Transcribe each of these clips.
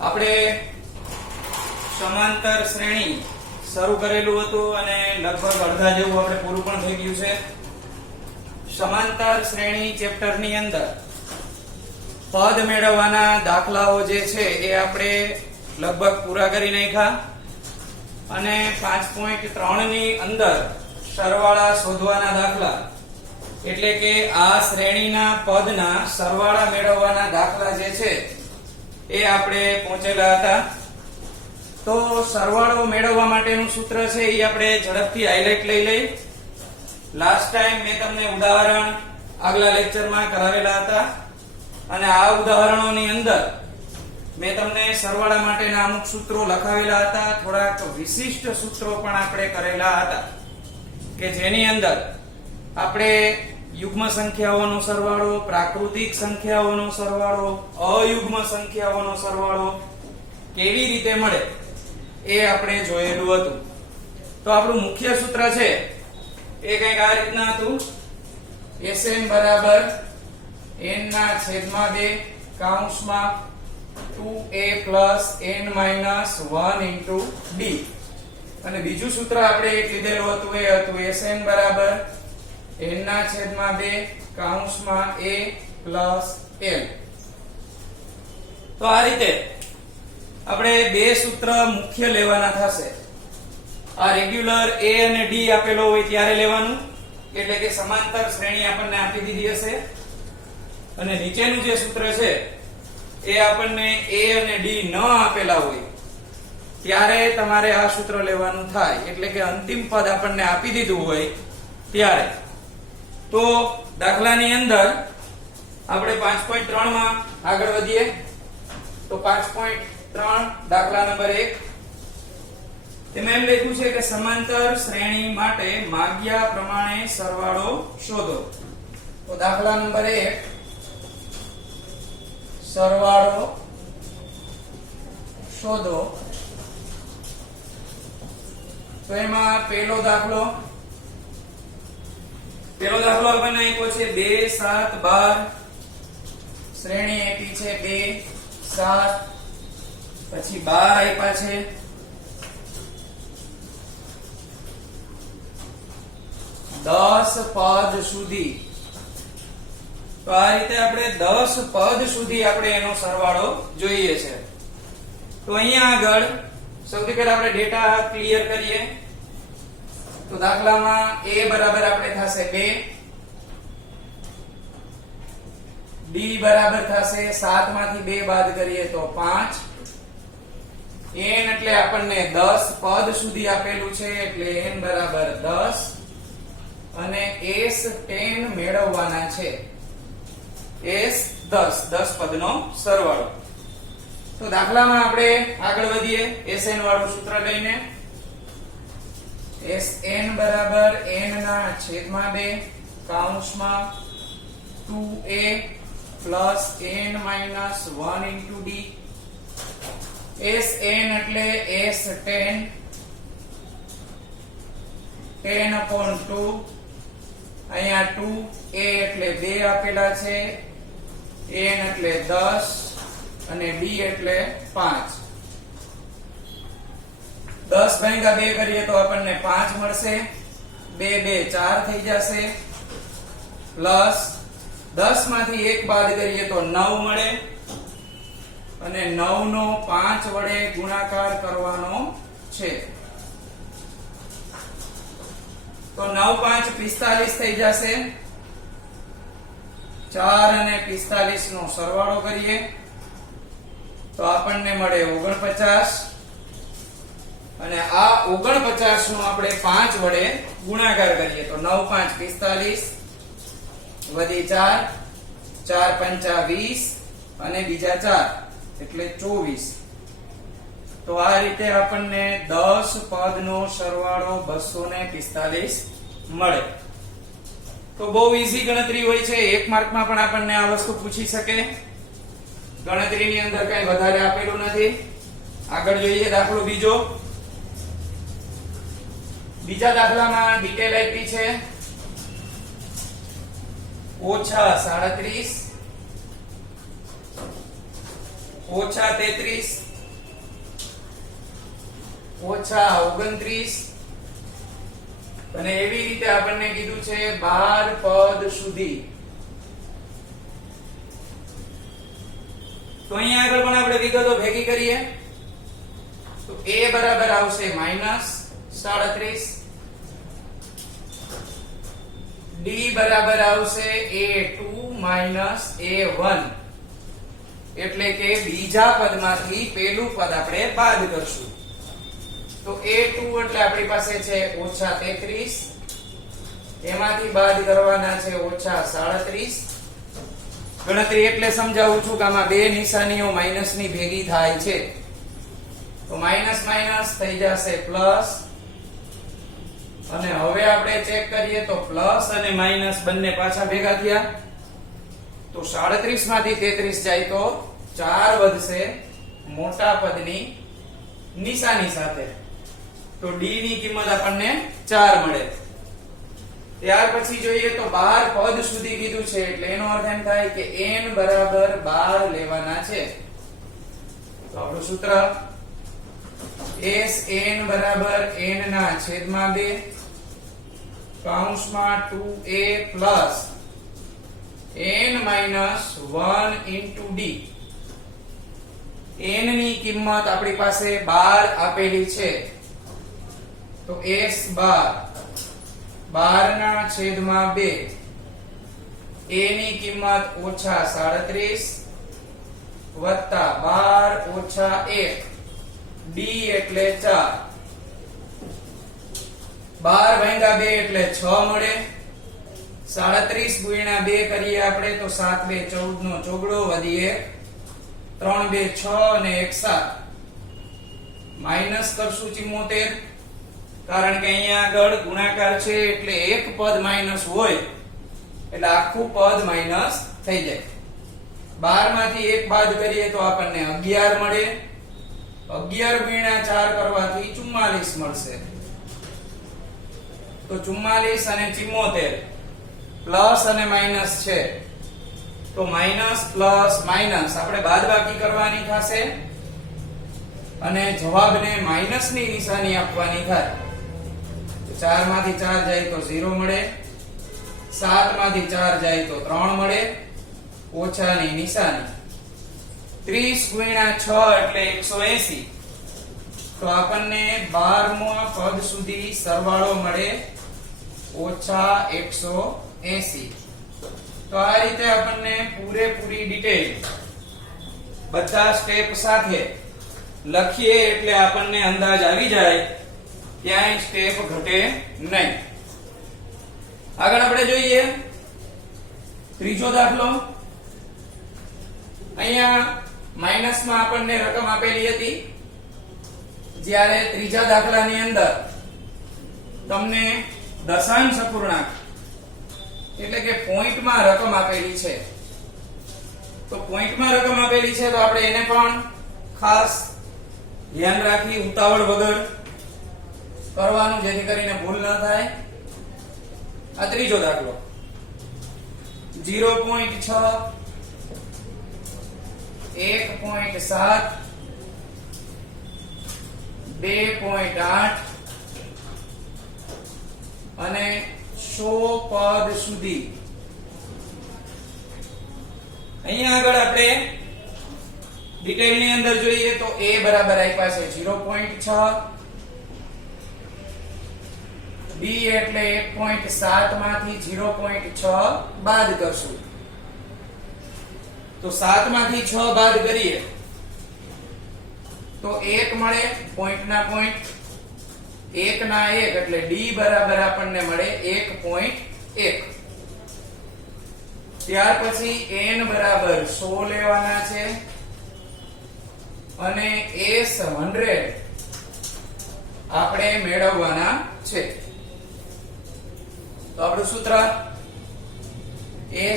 આપણે સમાંતર શ્રેણી શરૂ કરેલું હતું અને લગભગ અડધા જેવું આપણે પૂરું પણ થઈ ગયું છે. સમાંતર શ્રેણી ચેપ્ટર ની અંદર પદ મેળવવાના દાખલાઓ જે છે એ આપણે લગભગ પૂરા કરી નાખ્યા અને 5.3 ની અંદર સરવાળા શોધવાના દાખલા એટલે કે આ શ્રેણીના પદના સરવાળા મેળવવાના દાખલા જે છે એ આપણે પહોંચેલા હતા. તો સરવાળો મેળવવા માટેનું સૂત્ર છે એ આપણે ઝડપથી હાઇલાઇટ લઈ લઈ. લાસ્ટ ટાઈમ મેં તમને ઉદાહરણ આગલા લેક્ચરમાં કરાવેલા હતા અને આ ઉદાહરણોની અંદર મેં તમને સરવાળા માટેના અમુક સૂત્રો લખાવેલા હતા. થોડાક વિશિષ્ટ સૂત્રો પણ આપણે કરેલા હતા કે જેની અંદર આપણે યુગ્મ સંખ્યાઓનો સરવાળો, પ્રાકૃતિક સંખ્યાઓનો સરવાળો, અયુગ્મ સંખ્યાઓનો સરવાળો કેવી રીતે મળે એ આપણે જોયેલું હતું. તો આપણું મુખ્ય સૂત્ર છે એ કંઈક આ રીતના હતું. Sn બરાબર n ના છેદમાં 2 કૌંસમાં 2a plus n minus 1 into d. અને બીજું સૂત્ર આપણે એક લીધેલું હતું એ હતું Sn બરાબર n ના છેદમાં 2 કૌંસમાં a plus l. તો આ રીતે આપણે બે સૂત્ર મુખ્ય લેવાના થશે. આ રેગ્યુલર a અને d આપેલો હોય ત્યારે લેવાનું, એટલે કે સમાંતર શ્રેણી આપણને આપી દીધી હશે અને નીચેનું જે સૂત્ર છે એ આપણને a અને d ન આપેલા હોય ત્યારે તમારે આ સૂત્ર લેવાનું થાય, એટલે કે અંતિમ પદ આપણને આપી દીધું હોય ત્યારે. તો દાખલાની અંદર આપણે 5.3 માં આગળ વધીએ. તો 5.3 દાખલા નંબર 1 તેમાં એમ લખ્યું છે કે સમાંતર શ્રેણી માટે માગ્યા પ્રમાણે સરવાળો શોધો. તો દાખલા નંબર 1 સરવાળો શોધો. તો એમાં પહેલો દાખલો આપણને આપ્યો છે 2 7 12. શ્રેણી આપી છે 2 7 પછી 12 આપ્યા છે 10 પદ સુધી. તો આ રીતે આપણે 10 પદ સુધી આપણે એનો સરવાળો જોઈએ છે. તો અહીંયા આગળ સૌથી પહેલા આપણે ડેટા ક્લિયર કરીએ. તો દાખલામાં a બરાબર આપણે થશે 2, b બરાબર થશે 7 માંથી 2 બાદ કરીએ તો 5, n એટલે આપણને 10 પદ સુધી આપેલું છે એટલે n બરાબર 10 અને s10 મેળવવાના છે. s10 પદનો સરવાળો. તો દાખલામાં આપણે આગળ વધીએ Sn વાળું સૂત્ર લઈને. Sn બરાબર n ના છેદમાં 2 કૌંસમાં 2a plus n minus 1 into d. Sn એટલે s10 10/2. અહીંયા 2a એટલે 2 આપેલા છે, n એટલે 10 અને d એટલે 5. 10 ભાગ્યા 2 કરીએ તો આપણને 5 મળશે. 2 2 4 થઈ જશે પ્લસ 10 માંથી 1 બાદ કરીએ તો 9 મળે અને 9 નો 5 વડે ગુણાકાર કરવાનો છે. તો 9 5 45 થઈ જશે. 4 અને 45 નો સરવાળો કરીએ તો આપણને મળે 49 અને આ 49 નો આપણે 5 વડે ગુણાકાર કરીએ તો 9 5 45 વધી 4 4 5 20 અને બીજા 4 એટલે 24. તો આ રીતે આપણને 10 પદનો સરવાળો 245 મળે. તો બહુ ઈઝી ગણતરી હોય છે. 1 માર્કમાં પણ આપણને આ વસ્તુ પૂછી શકે. ગણતરીની અંદર કઈ વધારે આપેલું નથી. આગળ જોઈએ દાખલો બીજો. બીજા દાખલામાં ડિટેલ આપી છે -37 ઓછા 33 ઓછા 29 અને એવી રીતે આપણને કીધું છે 12 પદ સુધી. તો અહીંયા આગળ પણ આપણે વિગતો ભેગી કરીએ તો a બરાબર આવશે -37, d બરાબર આવશે a2 a1, એટલે કે બીજા પદમાંથી પેલું પદ આપણે બાદ કરશું. તો a2 એટલે આપણી પાસે છે -33, એમાંથી બાદ કરવાના છે -37. ગણતરી એટલે સમજાવું છું કે આમાં બે નિશાનીઓ માઈનસ ની ભેગી થાય છે, તો માઈનસ માઈનસ થઈ જશે પ્લસ, અને હવે આપણે ચેક કરીએ તો પ્લસ અને માઈનસ બંને પાછા ભેગા થયા, તો 37 માંથી 33 જાય તો 4 વધશે મોટા પદની નિશાની સાથે, તો d ની કિંમત આપણને 4 મળે. ત્યાર પછી જોઈએ તો 12 પદ સુધી કીધું છે, એટલે એનો અર્થ એમ થાય કે n બરાબર 12 લેવાના છે. તો આપણું સૂત્ર Sn બરાબર n ના છેદમાં 2 કૌંસમાં 2a plus n minus 1 into d. n ની કિંમત આપણી પાસે 12 આપેલી છે, તો S 12 ના છેદમાં 2, a ની કિંમત -37 વત્તા 12 ઓછા 1, d એટલે 4. 12 ભાગ્યા 2 એટલે 6 મળે. 37 ગુણ્યા 2 કરીએ આપણે તો 7 2 14 નો ચોગડો વધી 1, 3 2 6 અને 1 7. માઈનસ કરશું 74, કારણ કે અહીંયા આગળ ગુણાકાર છે એટલે એક પદ માઈનસ હોય એટલે આખું પદ માઈનસ થઈ જાય. 12 માંથી 1 બાદ કરીએ તો આપણને 11 મળે. 11 ગુણ્યા 4 કરવાથી 44 મળશે. તો 44 અને 74 પ્લસ અને માઈનસ છે, તો માઈનસ પ્લસ માઈનસ આપણે બાદબાકી કરવાની થશે અને જવાબને માઈનસ ની નિશાની આપવાની થાય. 4 માંથી 4 જાય તો 0 મળે, 7 માંથી 4 જાય તો 3 મળે, ઓછાની નિશાની. 30 ગુણ્યા 6 એટલે 180, તો આપણને 12મા પદ સુધી સરવાળો મળે -180. તો આ રીતે આપણને પૂરેપૂરી ડિટેલ બધા સ્ટેપ સાથે લખીએ એટલે આપણને અંદાજ આવી જાય, ક્યાંય સ્ટેપ ઘટે નહીં. આગળ આપણે જોઈએ ત્રીજો દાખલો. અહીંયા માઈનસમાં આપણને રકમ આપેલી હતી, જ્યારે ત્રીજા દાખલાની અંદર તમને દશાંશ અપૂર્ણાંક એટલે કે પોઈન્ટમાં રકમ આપેલી છે. તો પોઈન્ટમાં રકમ આપેલી છે તો આપણે એને પણ ખાસ ધ્યાન રાખી ઉતાવળ વગર કરવાનું, જેથી કરીને ભૂલ ન થાય. આ ત્રીજો દાખલો 0.6 1.7 2.8 અને 100 પદ સુધી. અહીંયા આગળ આપણે ડિટેલ ની અંદર જોઈએ તો a બરાબર આપ્યા છે 0.6, b એટલે 1.7 માંથી 0.6 બાદ કરશું, તો 7 માંથી 6 બાદ કરીએ તો 1 મળે, પોઈન્ટ ના પોઈન્ટ 1 ના 1 એટલે d બરાબર આપણને મળે 1.1. ત્યાર પછી n બરાબર 100 લેવાના છે અને s 100 આપણે મેળવવાના છે. તો આપણું સૂત્ર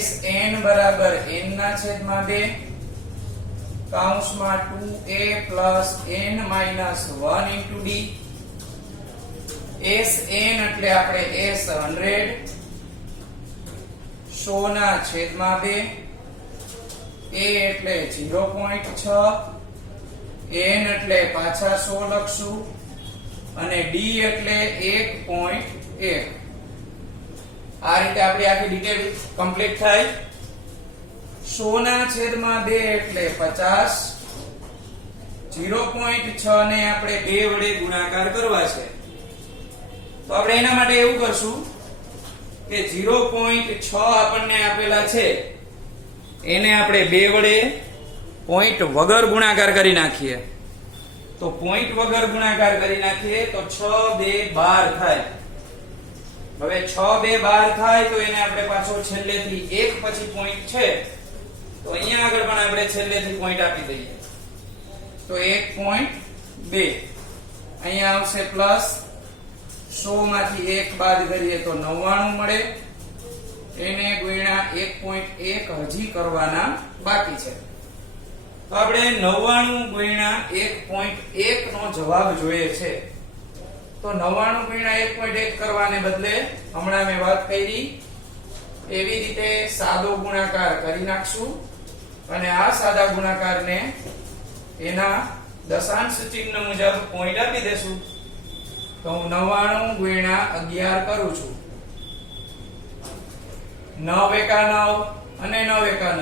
Sn બરાબર n ના છેદમાં 2 કૌંસમાં 2a plus n minus 1 into d. Sn એટલે આપણે s 100 100 ના છેદમાં 2 A એટલે 0.6, N એટલે પાછા 100 લખશું અને D એટલે 1.1. આ રીતે આપણી આખી ડિટેલ કમ્પ્લીટ થાય. 100 ના છેદમાં 2 એટલે 50. 0.6 ને આપણે 2 વડે ગુણાકાર કરવા છે. તો આપણે એના માટે એવું કરશું કે 0.6 આપણને આપેલા છે એને આપણે 2 વડે પોઈન્ટ વગર ગુણાકાર કરી નાખીએ. તો પોઈન્ટ વગર ગુણાકાર કરી નાખીએ તો 6 2 12 થાય. હવે 6 2 12 થાય તો એને આપણે પાછો છેલ્લેથી 1 પછી પોઈન્ટ છે તો અહીંયા આગળ પણ આપણે છેલ્લેથી પોઈન્ટ આપી દઈએ. તો 1.2 અહીંયા આવશે પ્લસ 100 માંથી 1 બાદ કરીએ તો 99 મળે. એને ગુણ્યા 1.1 હજી કરવાના બાકી છે. તો આપણે 99 ગુણ્યા 1.1 નો જવાબ જોઈએ છે. તો 99 ગુણ્યા 1.1 કરવાને બદલે હમણાં મેં વાત કરી એવી રીતે સાદો ગુણાકાર કરી નાખશું અને આ સાદા ગુણાકારને એના દશાંશ ચિહ્ન મુજબ પોઈન્ટ આપી દેશું. તો હું 99 ગુણ્યા 11 કરું છું. 9 એકા 9 અને 9 એકા 9.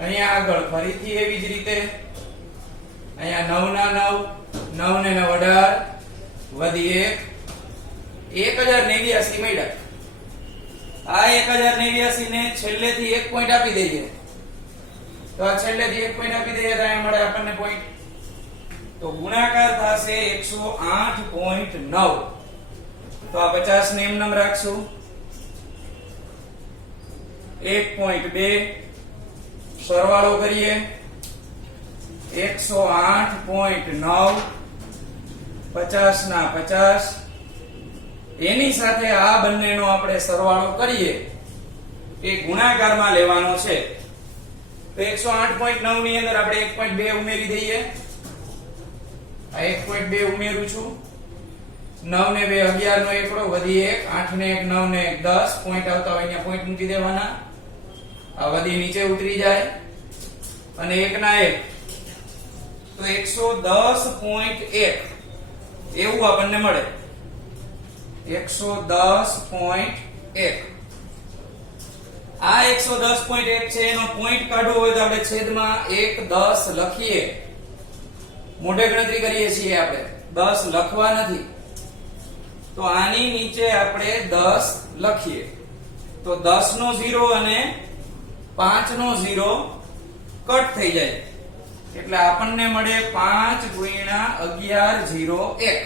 અહીંયા આગળ ફરીથી એવી જ રીતે અહીંયા 9 ના 9 9 ને 9 18 વધી 1 1089 મળ્યા. આ 1089 ને છેલ્લેથી 1 પોઈન્ટ આપી દઈએ. તો આ છેલ્લેથી 1 પોઈન્ટ આપી દઈએ તો અહીંયા મળે આપણને પોઈન્ટ. તો ગુણાકાર થશે 108.9. તો આ 50 ને એમનેમ રાખશું. 1.2 સરવાળો કરીએ 108.9 50 ના 50 એની સાથે આ બંનેનો આપણે સરવાળો કરીએ એ ગુણાકારમાં લેવાનો છે. તો 108.9 ની અંદર આપણે 1.2 ઉમેરી દઈએ. આ 1.2 ઉમેરું છું. 9 ને 2 11 નો એકડો વધી 1 8 ને 1 9 ને 1 10 પોઈન્ટ આવતા હોય અહીંયા પોઈન્ટ મૂકી દેવાના. આ વધી નીચે ઉતરી જાય અને 1 ના 1 તો 110.1 એવું આપણને મળે. 110.1 આ 110.1 છે એનો પોઈન્ટ કાઢવો હોય તો આપણે છેદમાં 1 10 લખીએ. મોઢે ગણતરી કરીએ છીએ આપણે 10 લખવા નથી. તો આની નીચે આપણે 10 લખીએ તો 10 નો 0 અને 5 નો 0 કટ થઈ જાય એટલે આપણને મળે 5 ગુણ્યા 1101.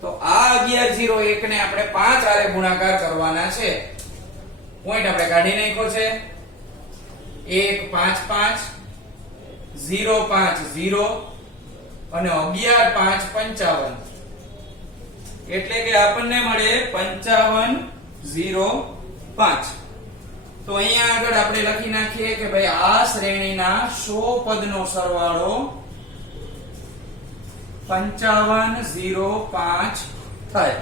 તો આ 1101 ને આપણે 5 આરે ગુણાકાર કરવાના છે. પોઈન્ટ આપણે કાઢી નાખ્યો છે. 1 5 5 0 5 0 અને 11 5 55 એટલે કે આપણને મળે 5505. તો અહીંયા આગળ આપણે લખી નાખીએ કે ભાઈ આ શ્રેણીના 100 પદનો સરવાળો 5505 થાય.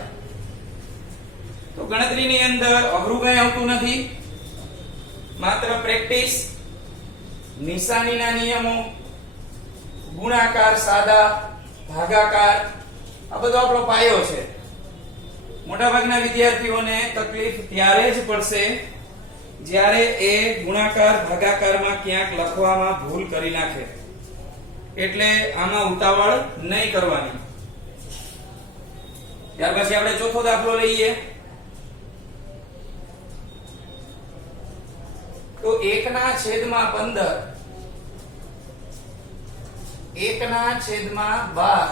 તો ગણતરીની અંદર અઘરું કઈ આવતું નથી. માત્ર પ્રેક્ટિસ, નિશાનીના નિયમો, ગુણાકાર, સાદા, ભાગાકાર આ બધો આપણો પાયો છે. મોટાભાગના વિદ્યાર્થીઓને તકલીફ ત્યારે જ પડશે જ્યારે એ ગુણાકાર ભાગાકારમાં ક્યાંક લખવામાં ભૂલ કરી નાખે. એટલે આમાં ઉતાવળ નહીં કરવાની. ત્યાર પછી આપણે ચોથો દાખલો લઈએ. તો 1 ના છેદમાં 15 1 ના છેદમાં 12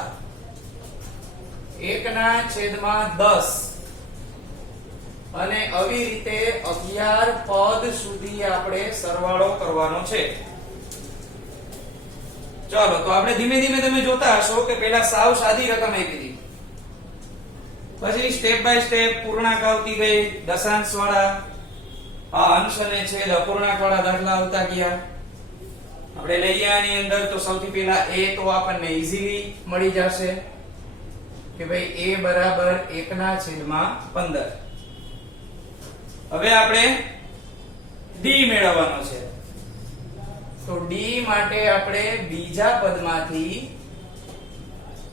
1 ના છેદમાં 10 અને આવી રીતે 11 પદ સુધી આપણે સરવાળો કરવાનો છે. ચાલો તો આપણે ધીમે ધીમે તમે જોતા હશો કે પહેલા સાવ સાદી રકમ આપી દીધી, પછી સ્ટેપ બાય સ્ટેપ પૂર્ણાંક આવતી ગઈ, દશાંશ વાળા, આ અંશ અને છેદ અપૂર્ણાંક વાળા દાખલા આવતા ગયા. આપણે લઈએ આની અંદર તો સૌથી પહેલા a તો આપણને ઈઝીલી મળી જશે કે ભાઈ a બરાબર 1 ના છેદમાં 15. હવે આપણે d મેળવવાનો છે. તો ડી માટે આપણે બીજા પદમાંથી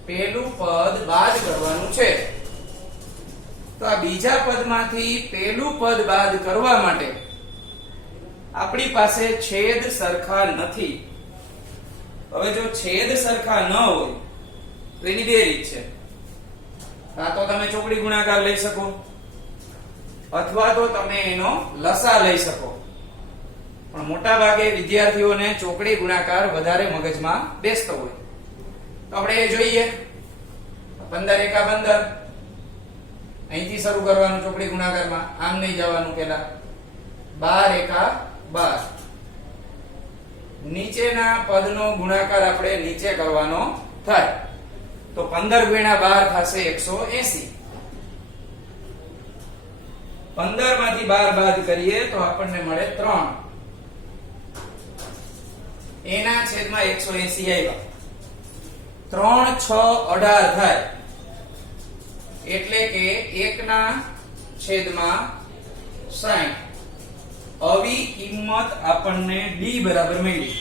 પેલું પદ બાદ કરવાનું છે. તો આ બીજા પદમાંથી પેલું પદ બાદ કરવા માટે આપણી પાસે છેદ સરખા નથી. હવે જો છેદ સરખા ન હોય તો એની બે રીત છે. કાં તો તમે ચોકડી ગુણાકાર લઈ શકો અથવા તો તમે એનો લસા લઈ શકો. પણ મોટા ભાગે વિદ્યાર્થીઓને ચોકડી ગુણાકાર વધારે મગજમાં બેસતો હોય. તો આપણે એ જોઈએ. 15 એકા 15 અહીંથી શરૂ કરવાનું ચોકડી ગુણાકારમાં, આમ નહીં જવાનું. પેલા 12 એકા 12 નીચેના પદનો ગુણાકાર આપણે નીચે કરવાનો થાય. તો 15 ગુણ્યા 12 થશે 180. 15 માંથી 12 બાદ કરીએ તો આપણને મળે 3. એના છેદમાં 180 આવ્યા. 3 6 18 થાય એટલે કે 1 ના છેદમાં 60. આવી કિંમત આપણને ડી બરાબર મળી.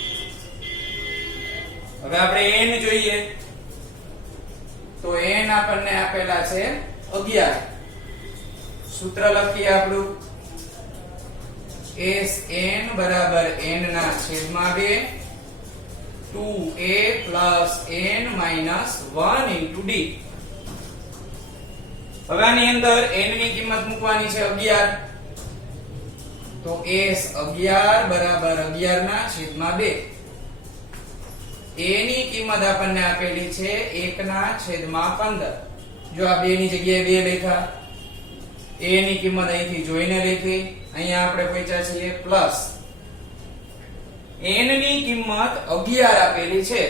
હવે આપણે n જોઈએ. તો n આપણને આપેલા છે 11. સૂત્ર લખીએ આપણું Sn બરાબર n ના છેદમાં 2 2a plus n minus 1 into d. હવે આની અંદર n ની કિંમત મૂકવાની છે 11. તો S 11 બરાબર 11 ના છેદમાં 2. a ની કિંમત આપણને આપેલી છે 1 ના છેદમાં 15. જો આ 2 ની જગ્યાએ 2 લખ્યા. a ની કિંમત અહીંથી જોઈને લખી. અહીંયા આપણે પહોંચ્યા છીએ પ્લસ n ની કિંમત 11 આપેલી છે.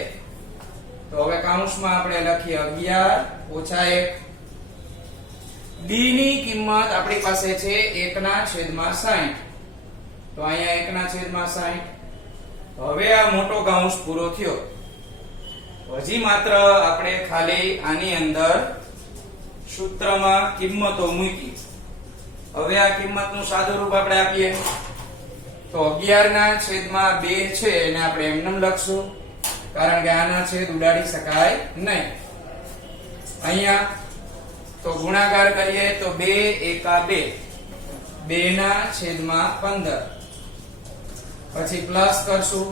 તો હવે કૌંસમાં આપણે લખીએ 11 ઓછા 1. d ની કિંમત આપણી પાસે છે 1 ના છેદમાં 60. તો અહીંયા 1 ના છેદમાં 60. હવે આ મોટો કૌંસ પૂરો થયો. હજી માત્ર આપણે ખાલી આની અંદર સૂત્રમાં કિંમતો મૂકી. હવે આ કિંમતનું સાદું રૂપ આપણે આપીએ. તો 11 ના છેદમાં 2 છે એને આપણે એમનેમ લખશું, કારણ કે આના છેદ ઉડાડી શકાય નહીં. અહીંયા તો ગુણાકાર કરીએ તો 2 એકા 2 2 ના છેદમાં 15. પછી પ્લસ કરશું.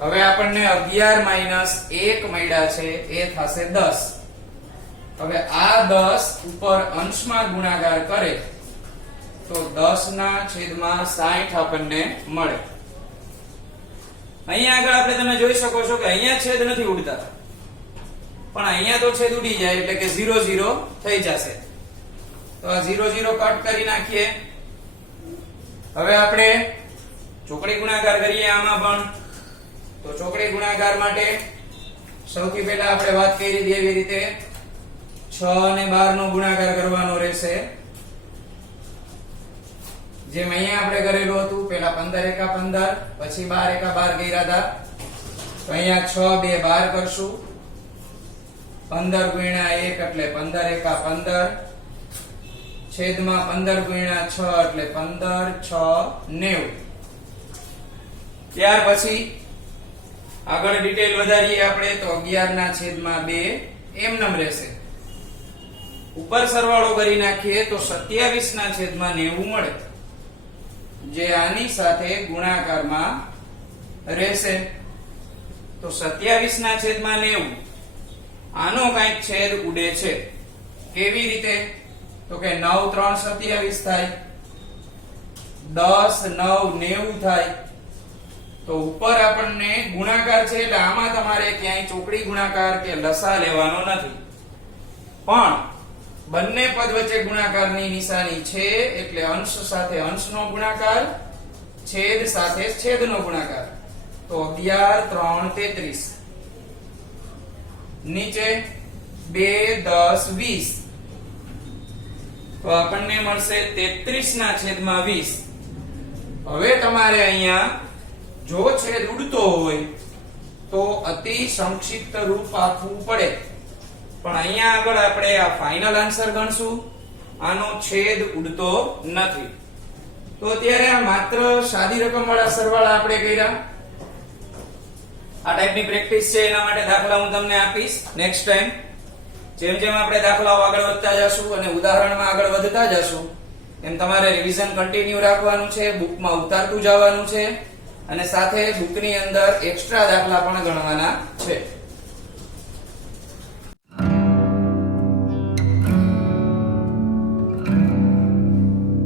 હવે આપણને 11 માઈનસ 1 મળ્યા છે એ થશે 10. હવે આ 10 ઉપર અંશમાં ગુણાકાર કરે તો 10 ના છેદમાં 60 આપણને મળે. અહીંયા આગળ આપણે તમે જોઈ શકો છો કે અહીંયા છેદ નથી ઉડતા, પણ અહીંયા તો છેદ ઉડી જાય એટલે કે 0 0 થઈ જશે. તો આ 0 0 કટ કરી નાખીએ. હવે આપણે ચોકડી ગુણાકાર કરીએ આમાં પણ. તો ચોકડી ગુણાકાર માટે સૌથી પહેલા આપણે વાત કરી હતી એવી રીતે 6 અને 12 નો ગુણાકાર કરવાનો રહેશે. જેમ અહીંયા આપણે કરેલું હતું. પહેલા 15 એકા 15 પછી 12 એકા 12 કર્યા હતા. તો અહીંયા 6 2 12 કરશું. 15 ગુણ્યા 1 એટલે 15 એકા 15 છેદમાં 15 ગુણ્યા 6 એટલે 15 6 90. ત્યાર પછી આગળ ડિટેલ વધારીએ આપણે તો 11 ના છેદમાં 2 એમનેમ રહેશે. ઉપર સરવાળો કરી નાખીએ તો 27 ના છેદમાં 90 મળે, જે આની સાથે ગુણાકારમાં રહેશે. તો 27 ના છેદમાં 90 આનો કંઈક છેદ ઉડે છે. કેવી રીતે? તો કે 9 3 27 થાય, 10 9 90 થાય. તો ઉપર આપણને ગુણાકાર છે એટલે આમાં તમારે ક્યાંય ચોકડી ગુણાકાર કે લસા લેવાનો નથી, પણ બંને પદ વચ્ચે ગુણાકારની નિશાની છે એટલે અંશ સાથે અંશનો ગુણાકાર, છેદ સાથે છેદનો ગુણાકાર. તો 11 3 33 નીચે 2 10 20. તો આપણને મળશે 33 ના છેદમાં 20. હવે તમારે અહીંયા જો છેદ ઉડતો હોય તો અતિ સંક્ષિપ્ત રૂપ આપવું પડે, પણ અહીંયા આગળ આપણે આ ફાઇનલ આન્સર ગણશું. આનો છેદ ઉડતો નથી. તો અત્યારે આ માત્ર સાદી રકમ વાળા સરવાળા આપણે કર્યા. આ ટાઈપની પ્રેક્ટિસ છે એના માટે દાખલા હું તમને આપીશ નેક્સ્ટ ટાઈમ. જેમ જેમ આપણે દાખલાઓ આગળ વધતા જશું અને ઉદાહરણમાં આગળ વધતા જશું એમ તમારે રિવિઝન કન્ટિન્યુ રાખવાનું છે, બુકમાં ઉતારતું જવાનું છે અને સાથે બુકની અંદર એક્સ્ટ્રા દાખલા પણ ગણવાના છે.